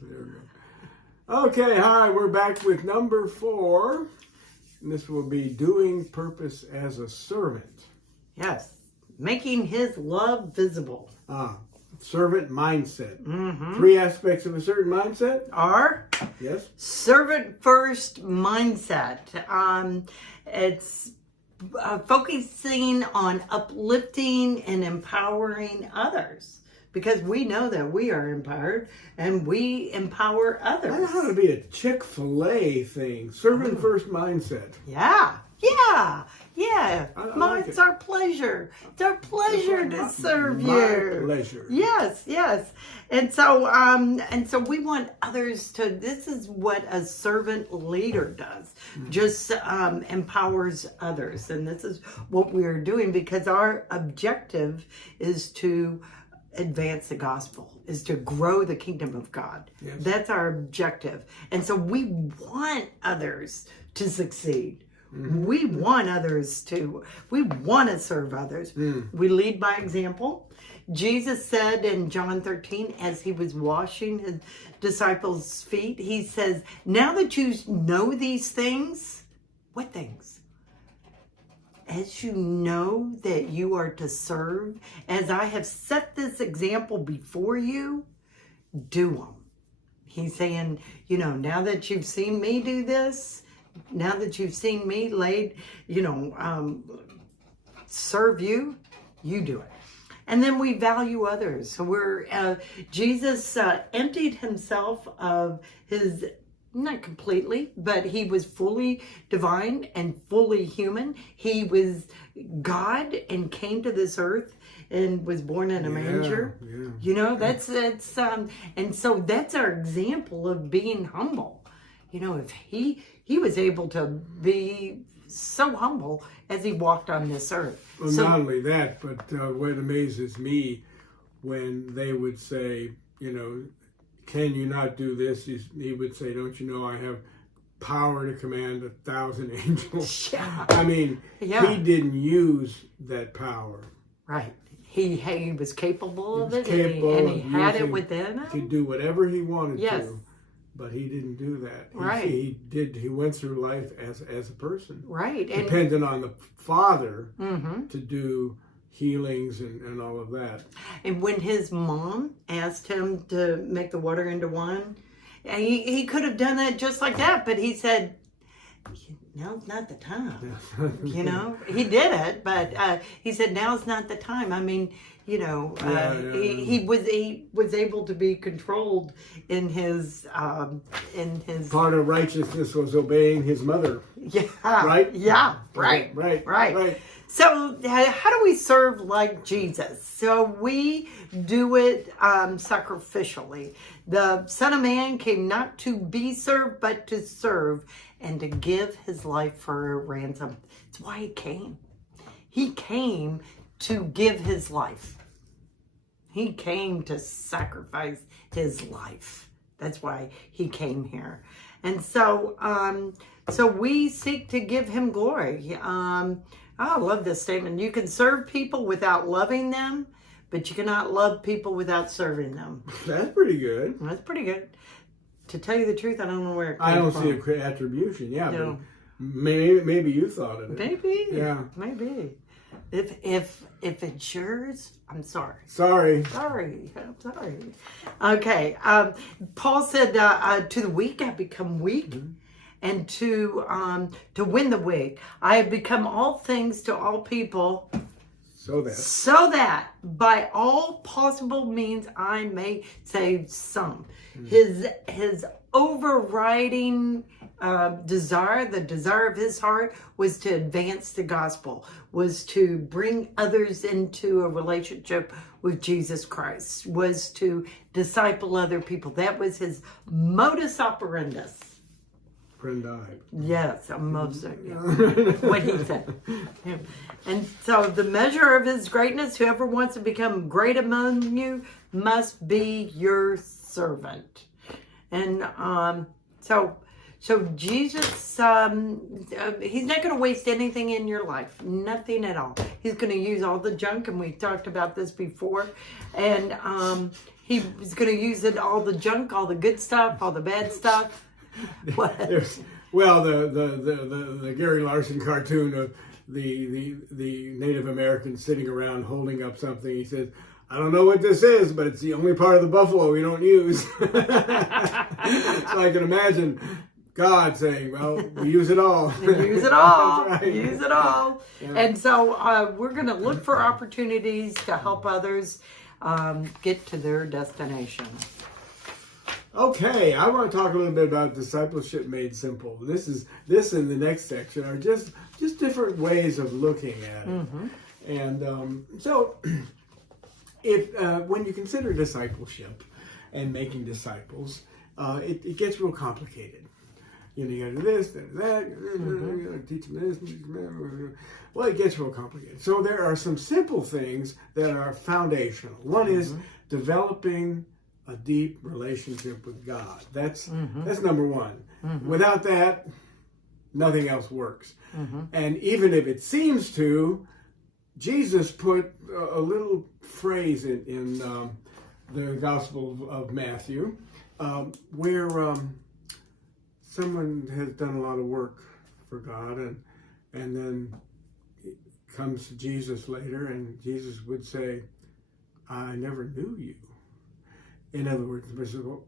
There we go. Okay, hi, we're back with number 4. And this will be doing purpose as a servant. Yes. Making his love visible. Servant mindset. Mm-hmm. 3 aspects of a certain mindset? Are Yes. servant first mindset. It's focusing on uplifting and empowering others. Because we know that we are empowered and we empower others. That ought to be a Chick-fil-A thing. Servant first mindset. Yeah. Like It's our pleasure. It's our pleasure to serve you. My pleasure. Yes. And so we want others to, this is what a servant leader does. Just empowers others. And this is what we are doing because our objective is to advance the gospel, is to grow the kingdom of God. Yes. That's our objective. And so we want others to succeed. We want to serve others. We lead by example. Jesus said in John 13, as he was washing his disciples' feet, he says, now that you know these things, what things? As you know that you are to serve, as I have set this example before you, do them. He's saying, now that you've seen me do this, now that you've seen me serve you, you do it. And then we value others. So Jesus emptied himself of his, not completely, but he was fully divine and fully human. He was God and came to this earth and was born in a manger. That's and so that's our example of being humble. If he was able to be so humble as he walked on this earth. Well, not only that, but what amazes me when they would say, can you not do this? He would say, don't you know I have power to command 1,000 angels? Yeah. I mean, he didn't use that power. Right. He was capable of it, capable and he of had it using, within him. He could do whatever he wanted Yes. to, but he didn't do that. Right. He went through life as a person. Right. Dependent on the Father to do healings and all of that. And when his mom asked him to make the water into wine, he could have done it just like that, but he said, now's not the time. He did it, but he said, now's not the time. I mean, he was able to be controlled in his part of righteousness was obeying his mother. Yeah. Right? Yeah. Right. Right. So how do we serve like Jesus? So we do it sacrificially. The Son of Man came not to be served, but to serve and to give his life for a ransom. That's why he came. He came to give his life. He came to sacrifice his life. That's why he came here. And so we seek to give him glory. I love this statement. You can serve people without loving them, but you cannot love people without serving them. That's pretty good. That's pretty good. To tell you the truth, I don't know where it came I don't from. see a attribution. Yeah, No. but maybe you thought of it. Maybe. Yeah. Maybe. If it's yours, I'm sorry. Sorry. I'm sorry. Okay. Paul said, to the weak, I become weak. And to win the weak, I have become all things to all people, so that by all possible means I may save some. His overriding desire, the desire of his heart, was to advance the gospel, was to bring others into a relationship with Jesus Christ, was to disciple other people. That was his modus operandus. Yes, most of what he said. Yeah. And so the measure of his greatness, whoever wants to become great among you must be your servant. And so Jesus, he's not going to waste anything in your life, nothing at all. He's going to use all the junk, and we talked about this before. And He was going to use it, all the junk, all the good stuff, all the bad stuff. What? Well, the Gary Larson cartoon of the Native Americans sitting around holding up something. He says, "I don't know what this is, but it's the only part of the buffalo we don't use." So I can imagine God saying, "Well, we use it all." Use it all. That's right. Use it all. Yeah. And so we're going to look for opportunities to help others get to their destination. Okay, I want to talk a little bit about discipleship made simple. This and the next section are just different ways of looking at it. And so, if when you consider discipleship and making disciples, it gets real complicated. You got to do this, that, you got to teach them this. Well, it gets real complicated. So there are some simple things that are foundational. One is developing a deep relationship with God. That's number one. Without that, nothing else works. And even if it seems to, Jesus put a little phrase in the Gospel of Matthew where someone has done a lot of work for God, and then comes to Jesus later, and Jesus would say, "I never knew you." In other words, the person said, "Well,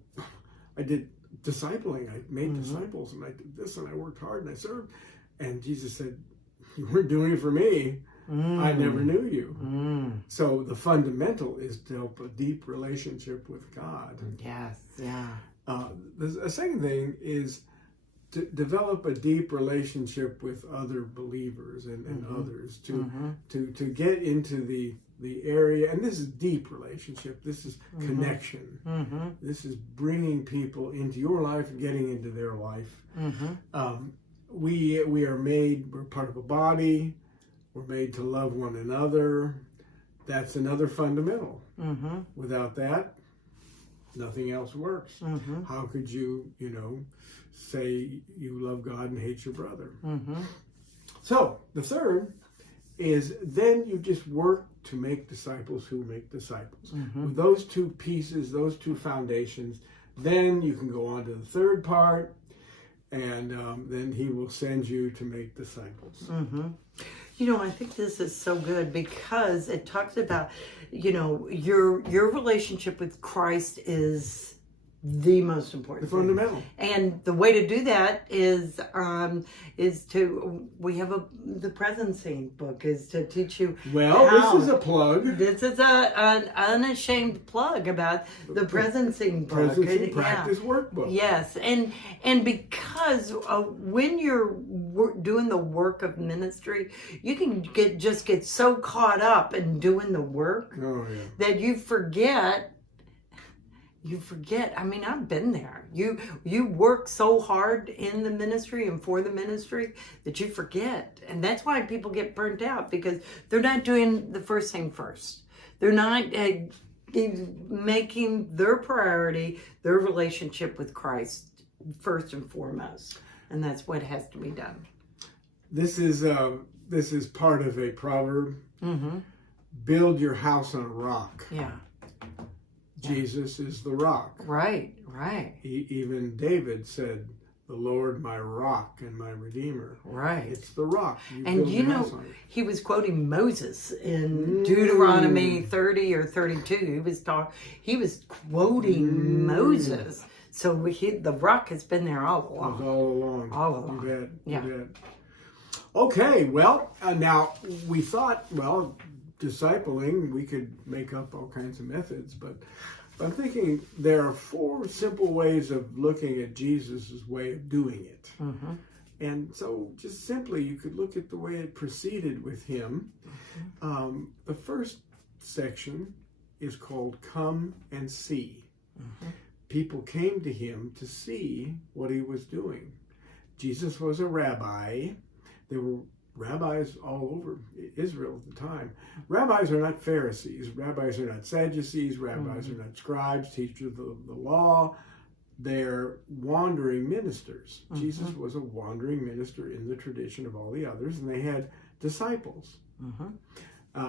I did discipling. I made disciples, and I did this, and I worked hard, and I served." And Jesus said, "You weren't doing it for me. I never knew you." So the fundamental is to develop a deep relationship with God. Yes, yeah. The second thing is to develop a deep relationship with other believers and others, to get into the area, and this is deep relationship, this is connection, this is bringing people into your life and getting into their life. We are made, we're part of a body, we're made to love one another. That's another fundamental. Without that, nothing else works. How could you say you love God and hate your brother? So the third is then you just work to make disciples who make disciples. With those two pieces, those two foundations, then you can go on to the third part, and then he will send you to make disciples. I think this is so good because it talks about, your relationship with Christ is the most important The fundamental. thing. And the way to do that is we have the presencing book is to teach you. Well, this is a plug. This is an unashamed plug about the presencing book. Presencing practice workbook. Yes, and because when you're doing the work of ministry, you can get so caught up in doing the work that you forget. I mean, I've been there. You work so hard in the ministry and for the ministry that you forget. And that's why people get burnt out, because they're not doing the first thing first. They're not making their priority their relationship with Christ first and foremost. And that's what has to be done. This is part of a proverb. Build your house on a rock. Yeah. Jesus is the rock. Right. Even David said, "The Lord my rock and my redeemer." Right. It's the rock. He was quoting Moses in Deuteronomy 30 or 32. He was quoting Moses. So the rock has been there all along. All along. You Yeah. bet. Okay, well, now we thought, discipling, we could make up all kinds of methods, but I'm thinking there are 4 simple ways of looking at Jesus' way of doing it. And so just simply, you could look at the way it proceeded with him. The first section is called Come and See. People came to him to see what he was doing. Jesus was a rabbi. There were rabbis all over Israel at the time. Rabbis are not Pharisees. Rabbis are not Sadducees. Rabbis are not scribes, teachers of the law. They're wandering ministers. Jesus was a wandering minister in the tradition of all the others, and they had disciples.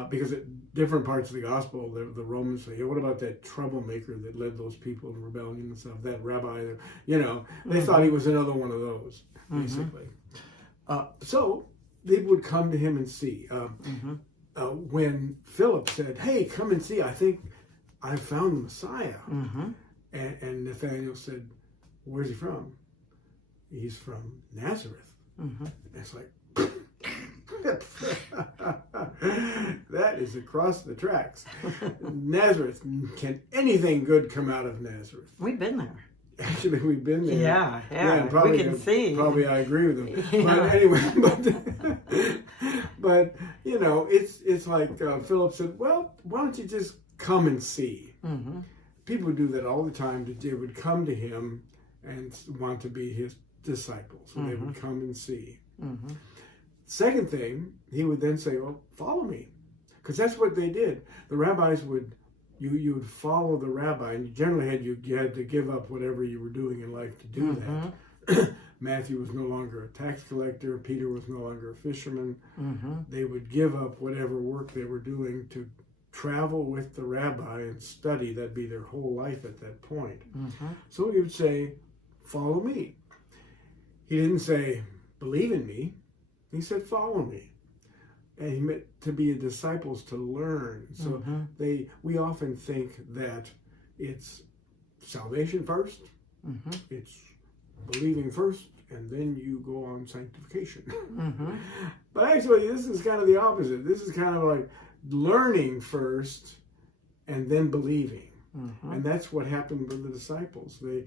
because at different parts of the gospel, the Romans say, what about that troublemaker that led those people to rebellion and stuff? That rabbi, they thought he was another one of those, basically. So they would come to him and see. When Philip said, hey, come and see, I think I found the Messiah. And Nathanael said, where's he from? He's from Nazareth. It's like, that is across the tracks. Nazareth. Can anything good come out of Nazareth? We've been there. Actually, we've been there. Yeah, and probably, we can see. Probably I agree with them. Yeah. But anyway, but it's like Philip said, well, why don't you just come and see? People do that all the time. They would come to him and want to be his disciples. So they would come and see. Second thing, he would then say, well, follow me. Because that's what they did. The rabbis would, you would follow the rabbi, and you generally you had to give up whatever you were doing in life to do that. Matthew was no longer a tax collector. Peter was no longer a fisherman. They would give up whatever work they were doing to travel with the rabbi and study. That'd be their whole life at that point. So he would say, follow me. He didn't say, believe in me. He said, follow me. And he meant to be a disciples to learn. So we often think that it's salvation first, it's believing first, and then you go on sanctification. But actually, this is kind of the opposite. This is kind of like learning first and then believing. And that's what happened with the disciples. They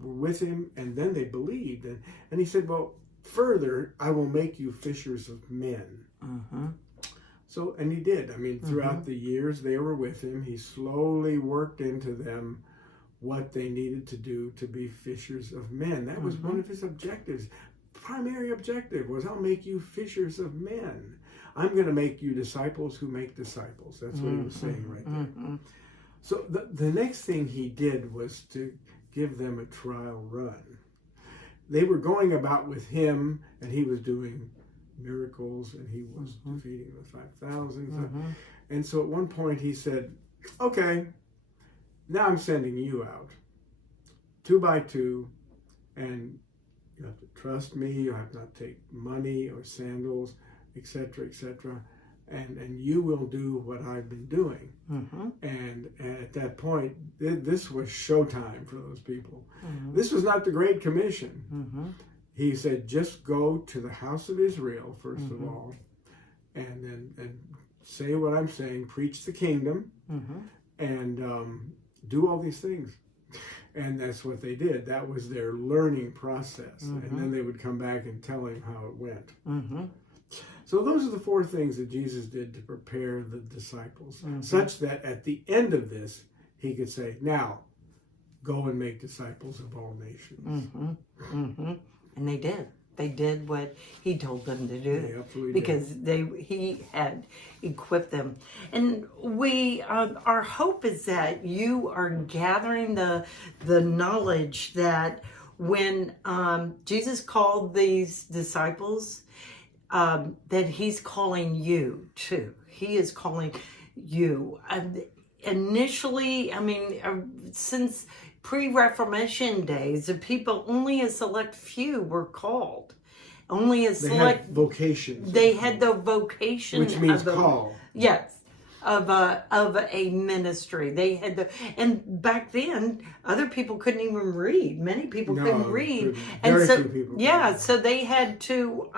were with him and then they believed. And he said, well, further, I will make you fishers of men. So, and he did. I mean, throughout the years they were with him, he slowly worked into them what they needed to do to be fishers of men. That was one of his objectives. Primary objective was, I'll make you fishers of men. I'm going to make you disciples who make disciples. That's what he was saying right there. So the next thing he did was to give them a trial run. They were going about with him, and he was doing miracles, and he was feeding the 5,000. And so at one point he said, okay, now I'm sending you out 2 by 2, and you have to trust me. You have not to take money or sandals, etc., etc., and you will do what I've been doing. And at that point, this was showtime for those people. This was not the Great Commission. He said, just go to the house of Israel, first of all, and say what I'm saying, preach the kingdom, and do all these things. And that's what they did. That was their learning process. And then they would come back and tell him how it went. So those are the 4 things that Jesus did to prepare the disciples, such that at the end of this, he could say, now, go and make disciples of all nations. And they did. They did what he told them to do. They absolutely because he had equipped them. And we, our hope is that you are gathering the knowledge that when Jesus called these disciples, that he's calling you too. He is calling you. Initially, I mean, since pre-Reformation days, the people, only a select few were called. Only a select... They had vocations. They had the vocation. Which means call. Yes. Of a ministry. They had the... And back then, other people couldn't even read. Many people couldn't read. Very few people. Yeah, so they had to...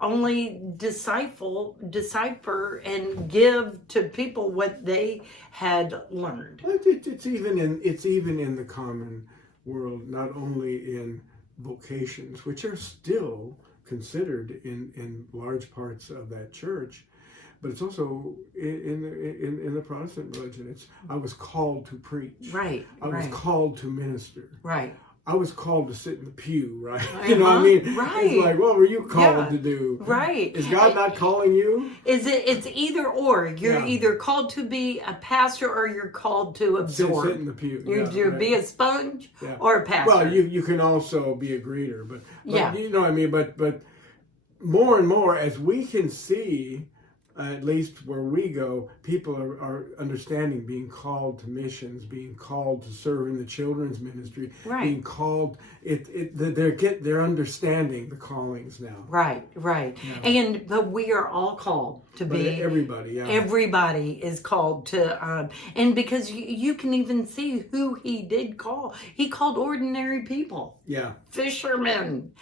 only decipher and give to people what they had learned. It's even in the common world, not only in vocations, which are still considered in large parts of that church, but it's also in the Protestant religion. I was called to preach. Right. I was called to minister. Right. I was called to sit in the pew, right? You know what I mean? Right. It's like, what were you called to do? Right. Is God not calling you? It's either or. You're either called to be a pastor or you're called to absorb. Sit in the pew. You're be a sponge or a pastor. Well, you can also be a greeter, but you know what I mean? But more and more, as we can see at least where we go, people are understanding being called to missions, being called to serve in the children's ministry, Right. being called. They're understanding the callings now. Right. Yeah. But we are all called to But be. everybody, yeah. Everybody is called to, and because you can even see who he did call. He called ordinary people, Yeah. fishermen,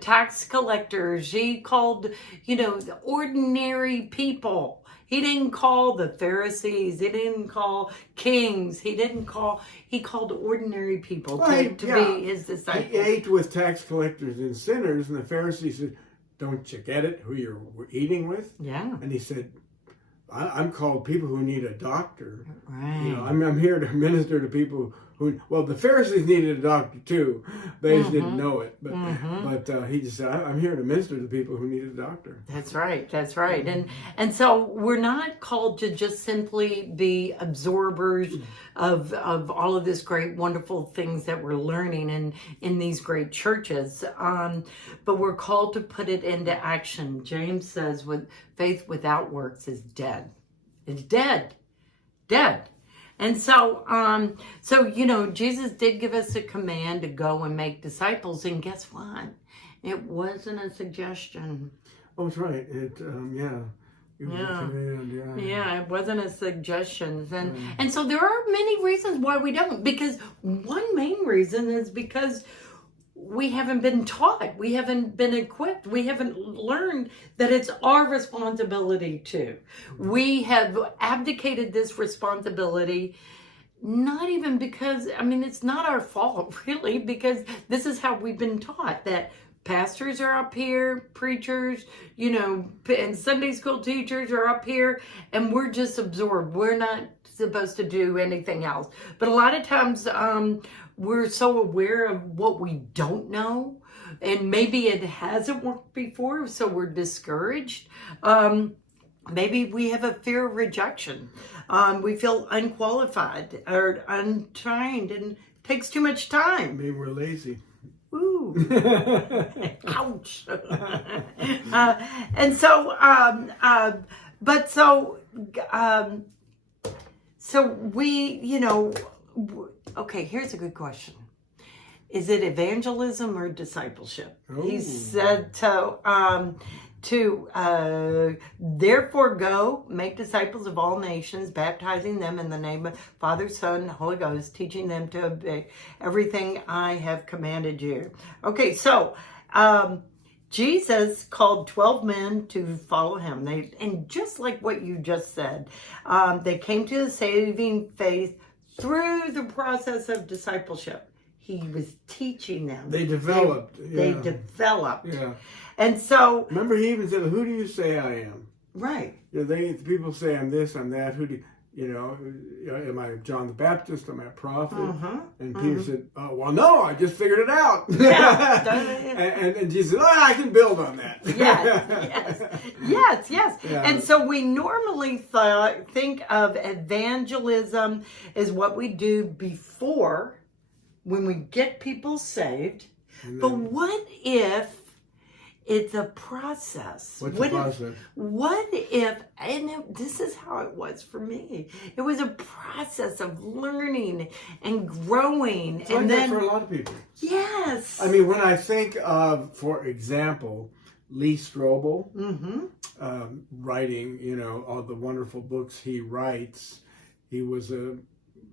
tax collectors. He called, the ordinary people. He didn't call the Pharisees. He didn't call kings. He called ordinary people to be his disciples. He ate with tax collectors and sinners, and the Pharisees said, "Don't you get it? Who you're eating with?" Yeah. And he said, I'm called people who need a doctor. Right. I'm here to minister to people who, well, the Pharisees needed a doctor too. They just didn't know it. But he just said, I'm here to minister to people who need a doctor. That's right. And so we're not called to just simply be absorbers of all of this great, wonderful things that we're learning in these great churches. But we're called to put it into action. James says, with faith without works is dead. It's dead. And so, Jesus did give us a command to go and make disciples. And guess what? It wasn't a suggestion. Oh, that's right. It was a command, Yeah, it wasn't a suggestion. And so there are many reasons why we don't. Because one main reason is because we haven't been taught. We haven't been equipped. We haven't learned that it's our responsibility to. We have abdicated this responsibility, not even because, it's not our fault, really, because this is how we've been taught, that pastors are up here, preachers, and Sunday school teachers are up here, and we're just absorbed. We're not supposed to do anything else. But a lot of times, we're so aware of what we don't know, and maybe it hasn't worked before, so we're discouraged. Maybe we have a fear of rejection. We feel unqualified or untrained, and it takes too much time. Maybe we're lazy. Ooh. Ouch. And so, so we, okay, here's a good question. Is it evangelism or discipleship? Oh. He said to therefore go, make disciples of all nations, baptizing them in the name of Father, Son, and Holy Ghost, teaching them to obey everything I have commanded you. Okay, so Jesus called 12 men to follow him. And just like what you just said, they came to the saving faith through the process of discipleship. He was teaching them. They developed. They developed. Yeah. And so, remember, he even said, "Who do you say I am?" Right. People say I'm this, I'm that. Who do am I John the Baptist? Am I a prophet? And Peter said, "Oh, well, no, I just figured it out." Yeah. and Jesus said, "I can build on that." Yes. Yeah. And so we normally think of evangelism as what we do before, when we get people saved. But what if it's a process? What's the process? What if, this is how it was for me. It was a process of learning and growing. It's like that for a lot of people. Yes. When I think of, for example, Lee Strobel, writing, all the wonderful books he writes. He was a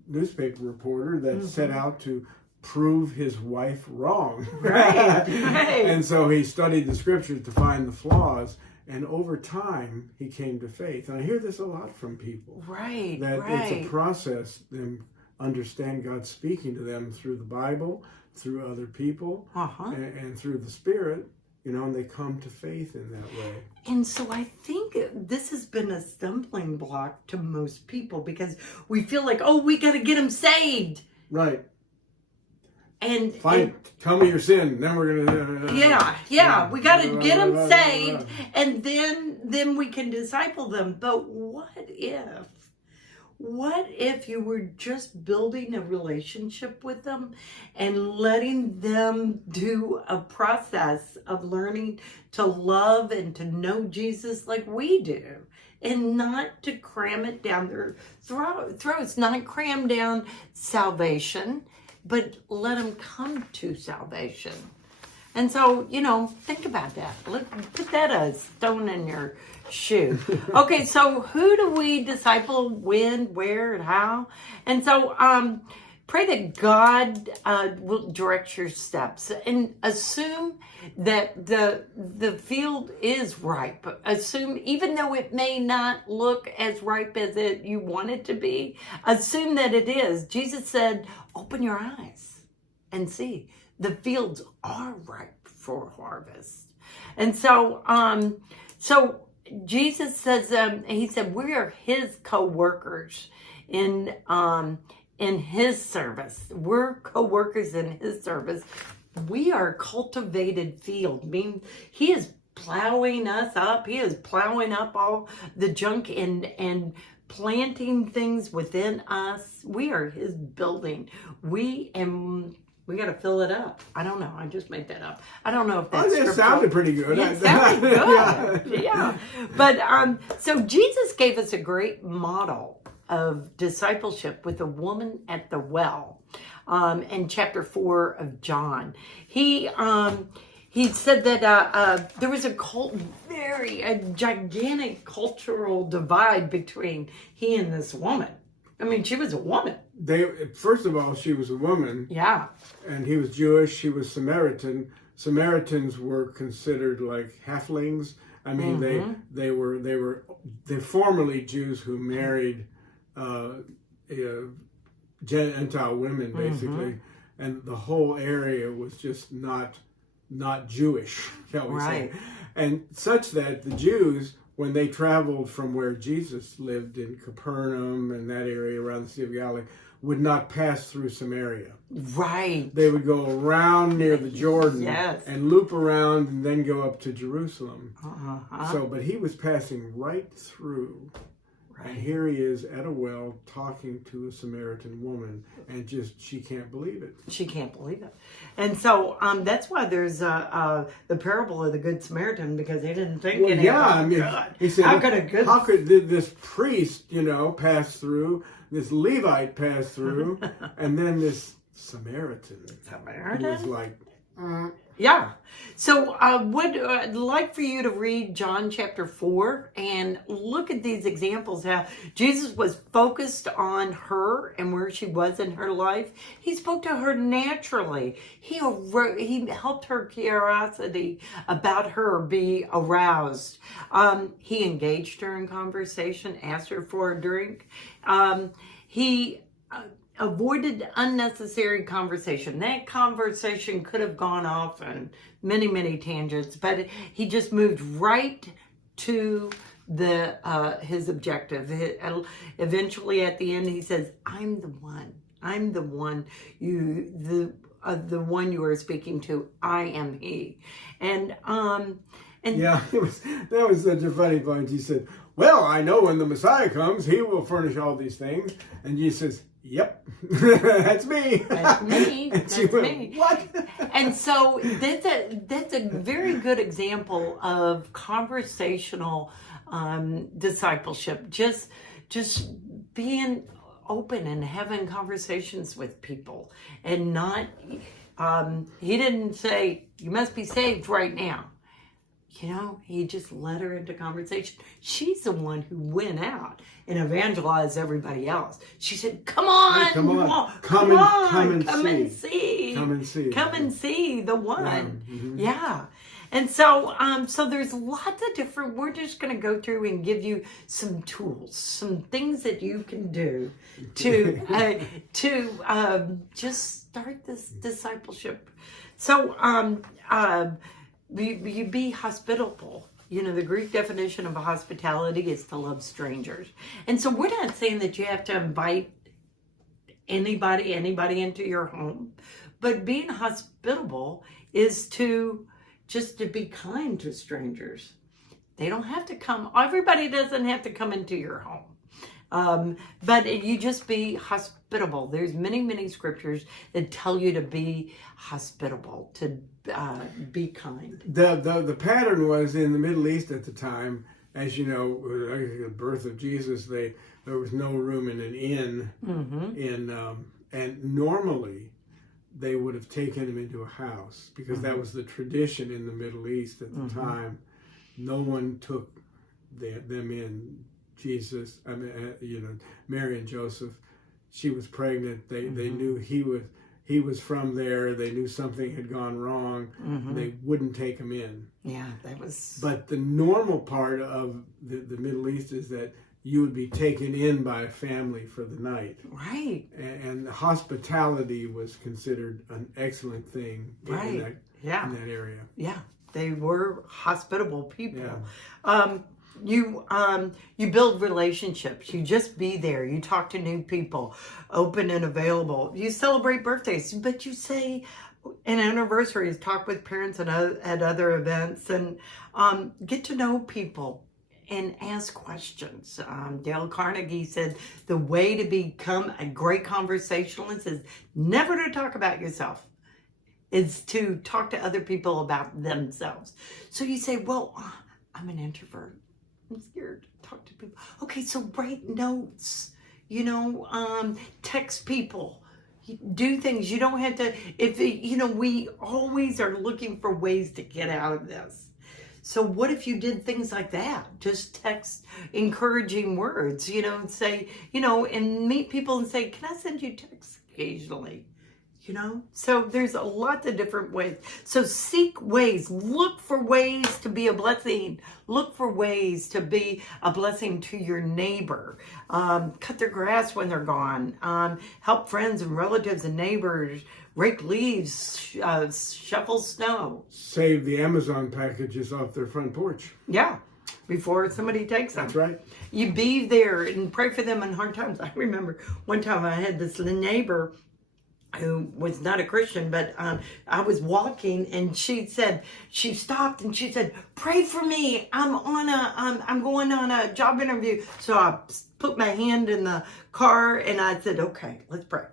newspaper reporter that set out to prove his wife wrong. Right. And so he studied the scriptures to find the flaws, and over time he came to faith. And I hear this a lot from people. Right. That it's a process, them understand God speaking to them through the Bible, through other people, and through the Spirit, and they come to faith in that way. And so I think this has been a stumbling block to most people, because we feel like, we got to get them saved. Right. And tell me your sin, then we're gonna. We got to get them saved, and then we can disciple them. But what if you were just building a relationship with them and letting them do a process of learning to love and to know Jesus like we do? and not to cram it down their throats, not cram down salvation, but let them come to salvation. And so, think about that. Put that a stone in your shoe. Okay, so who do we disciple, when, where, and how? And so, pray that God will direct your steps, and assume that the field is ripe. Assume, even though it may not look as ripe as you want it to be, assume that it is. Jesus said, open your eyes and see. The fields are ripe for harvest. And so, Jesus says, he said, we are his co-workers in his service. We're co-workers in his service. We are a cultivated field. I mean, he is plowing us up. He is plowing up all the junk and planting things within us. We are his building. We got to fill it up. I don't know. I just made that up. I don't know if that's it sounded pretty good. Yeah, it sounded good. Yeah. But so Jesus gave us a great model of discipleship with a woman at the well in chapter 4 of John. He said that there was a gigantic cultural divide between he and this woman. I mean, she was a woman. First of all, she was a woman. Yeah. And he was Jewish. She was Samaritan. Samaritans were considered like halflings. I mean, they're formerly Jews who married Gentile women, basically, and the whole area was just not Jewish, shall we say, and such that the Jews, when they traveled from where Jesus lived in Capernaum and that area around the Sea of Galilee, would not pass through Samaria. Right. They would go around near the Jordan Yes. and loop around and then go up to Jerusalem. Uh-huh. But he was passing right through. Right. And here he is at a well talking to a Samaritan woman, and she can't believe it. She can't believe it. And so that's why there's the parable of the Good Samaritan, because he didn't think God. He said, how could this priest, pass through, this Levite pass through, and then this Samaritan who was like... Yeah. So I'd like for you to read John chapter 4 and look at these examples, how Jesus was focused on her and where she was in her life. He spoke to her naturally. He helped her curiosity about her be aroused. He engaged her in conversation, asked her for a drink. He avoided unnecessary conversation. That conversation could have gone off on many, many tangents, but he just moved right to his objective. Eventually, at the end, he says, "I'm the one. I'm the one. The one you are speaking to. I am he." And yeah, that was such a funny point. He said, "Well, I know when the Messiah comes, he will furnish all these things." And Jesus says, "Yep, that's me." That's me. That's me. What? And so that's a very good example of conversational discipleship. Just being open and having conversations with people, and not. He didn't say you must be saved right now. He just led her into conversation. She's the one who went out and evangelized everybody else. She said, come on, come and see the one. Yeah. And so there's lots of different, we're just going to go through and give you some tools, some things that you can do to just start this discipleship. So, you be hospitable. The Greek definition of hospitality is to love strangers. And so we're not saying that you have to invite anybody into your home, but being hospitable is to be kind to strangers. They don't have to come. Everybody doesn't have to come into your home. But you just be hospitable. There's many, many scriptures that tell you to be hospitable, to be kind. The pattern was in the Middle East at the time. as you know, with the birth of Jesus, there was no room in an inn, and normally they would have taken him into a house because that was the tradition in the Middle East at the time. No one took them in. Jesus, Mary and Joseph. She was pregnant. They knew he was from there. They knew something had gone wrong. They wouldn't take him in. Yeah, that was. But the normal part of the Middle East is that you would be taken in by a family for the night. Right. And hospitality was considered an excellent thing in that area. Yeah, they were hospitable people. Yeah. You build relationships. You just be there. You talk to new people, open and available. You celebrate birthdays, but you say and anniversaries, talk with parents and at other events, and get to know people and ask questions. Dale Carnegie said the way to become a great conversationalist is never to talk about yourself. It's to talk to other people about themselves. So you say, well, I'm an introvert. I'm scared to talk to people. Okay, so write notes, text people, do things. You don't have to, we always are looking for ways to get out of this. So what if you did things like that? Just text encouraging words, say, and meet people and say, can I send you texts occasionally? So there's a lot of different ways. So seek ways, look for ways to be a blessing. Look for ways to be a blessing to your neighbor. Cut their grass when they're gone. Help friends and relatives and neighbors. Rake leaves, shovel snow. Save the Amazon packages off their front porch. Yeah, before somebody takes them. That's right. You be there and pray for them in hard times. I remember one time I had this neighbor who was not a Christian, but I was walking and she stopped and she said, pray for me. I'm going on a job interview. So I put my hand in the car and I said, okay, let's pray.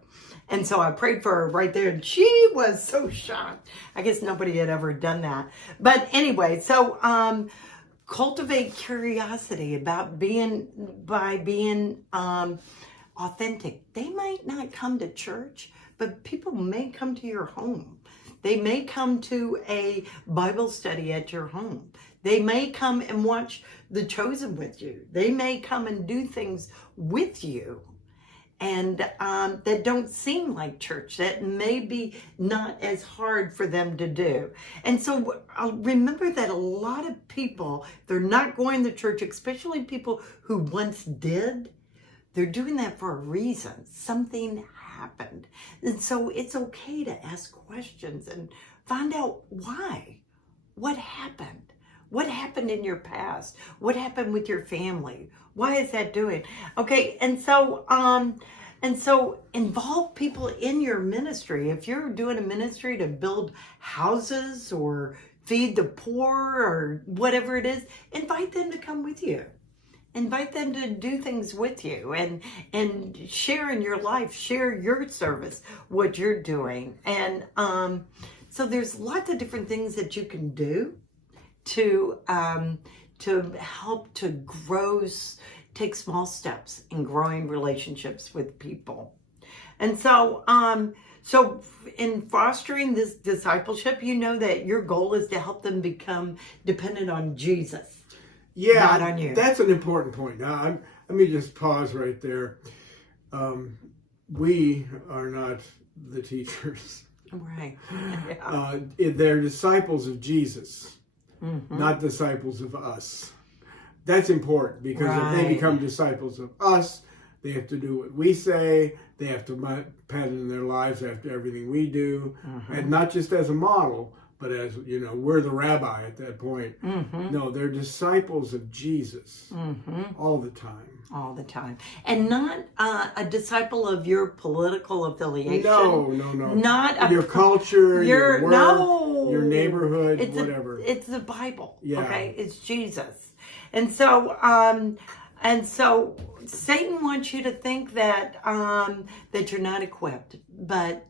And so I prayed for her right there and she was so shocked. I guess nobody had ever done that. But anyway, so cultivate curiosity about being authentic. They might not come to church, but people may come to your home. They may come to a Bible study at your home. They may come and watch The Chosen with you. They may come and do things with you and that don't seem like church, that may be not as hard for them to do. And so remember that a lot of people, they're not going to church, especially people who once did, they're doing that for a reason. Something happened. And so it's okay to ask questions and find out why. What happened? What happened in your past? What happened with your family? Why is that doing? Okay, and so involve people in your ministry. If you're doing a ministry to build houses or feed the poor or whatever it is, invite them to come with you. Invite them to do things with you and share in your life, share your service, what you're doing. And so there's lots of different things that you can do to help to grow, take small steps in growing relationships with people. And so in fostering this discipleship, you know that your goal is to help them become dependent on Jesus. Yeah, not on you. That's an important point. Now, let me just pause right there. We are not the teachers. Right. They're disciples of Jesus, not disciples of us. That's important because if they become disciples of us, they have to do what we say. They have to pattern their lives after everything we do, and not just as a model, but as, we're the rabbi at that point. No, they're disciples of Jesus all the time. All the time. And not a disciple of your political affiliation. No. Not your culture, your work, no. your neighborhood, whatever. It's the Bible. Yeah. Okay? It's Jesus. And so Satan wants you to think that that you're not equipped. But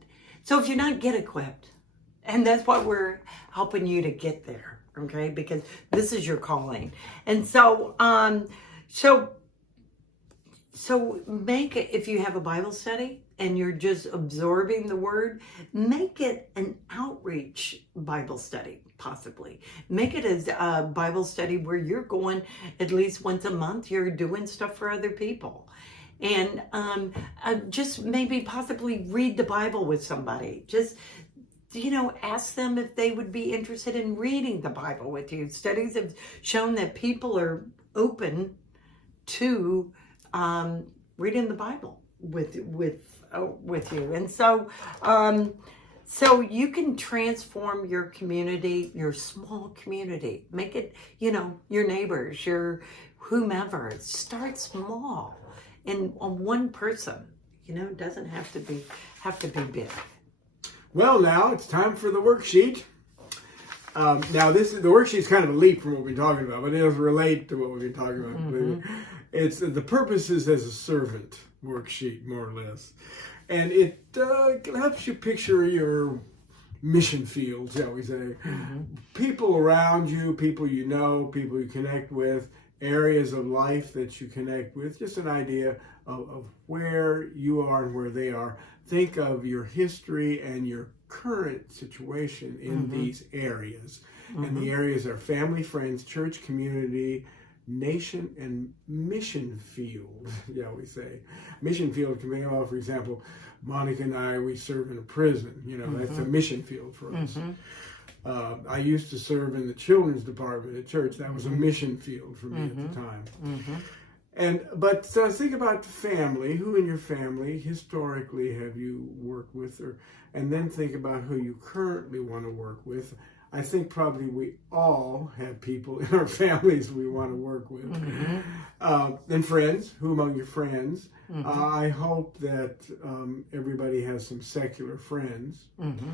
so if you're not, get equipped. And that's what we're helping you to get there. okay? Because this is your calling. And so, so make it, if you have a Bible study and you're just absorbing the word, make it an outreach Bible study, possibly. Make it as a Bible study where you're going at least once a month, you're doing stuff for other people. And just maybe possibly read the Bible with somebody. Just, ask them if they would be interested in reading the Bible with you. Studies have shown that people are open to reading the Bible with you. And so so you can transform your community, your small community. Make it, your neighbors, your whomever. Start small. And on one person, it doesn't have to be big. Well, now it's time for the worksheet. Now, the worksheet is kind of a leap from what we're talking about, but it does relate to what we've been talking about. Mm-hmm. It's the purposes as a servant worksheet, more or less, and it helps you picture your mission field, shall we say? Mm-hmm. People around you, people you know, people you connect with, areas of life that you connect with, just an idea of where you are and where they are. Think of your history and your current situation in mm-hmm. these areas. Mm-hmm. And the areas are family, friends, church, community, nation, and mission field, shall we say. Mission field can be, for example, Monica and I, we serve in a prison. Mm-hmm. That's a mission field for us. Mm-hmm. I used to serve in the children's department at church. That was a mission field for me mm-hmm. at the time. Mm-hmm. But think about family. Who in your family historically have you worked with? And then think about who you currently want to work with. I think probably we all have people in our families we want to work with. Mm-hmm. And friends. Who among your friends? Mm-hmm. I hope that everybody has some secular friends. Mm-hmm.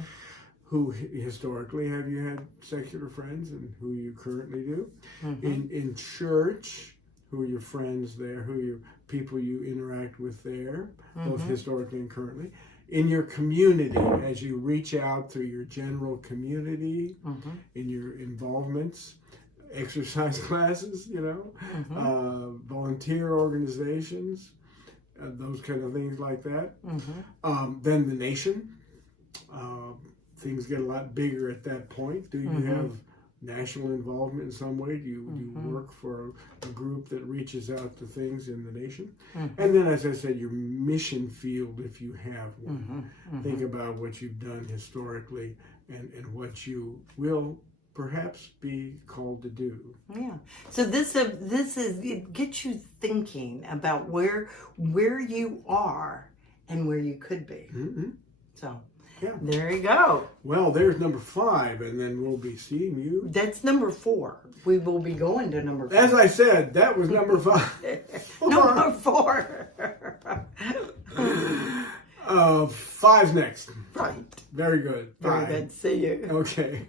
Who historically have you had secular friends and who you currently do? Mm-hmm. In church, who are your friends there? Who are your people you interact with there, mm-hmm. both historically and currently? In your community, as you reach out through your general community, mm-hmm. in your involvements, exercise classes, mm-hmm. Volunteer organizations, those kind of things like that. Mm-hmm. Then the nation. Things get a lot bigger at that point. Do you mm-hmm. have national involvement in some way? Do you work for a group that reaches out to things in the nation? Mm-hmm. And then, as I said, your mission field, if you have one. Mm-hmm. Mm-hmm. Think about what you've done historically and what you will perhaps be called to do. Yeah. So this is it gets you thinking about where you are and where you could be. Mm-hmm. So. Yeah. There you go. Well, there's number 5, and then we'll be seeing you. That's number 4. We will be going to number 4. As I said, that was number 5. Number 4. 5's next. Right. Very good. Very good. See you. Okay.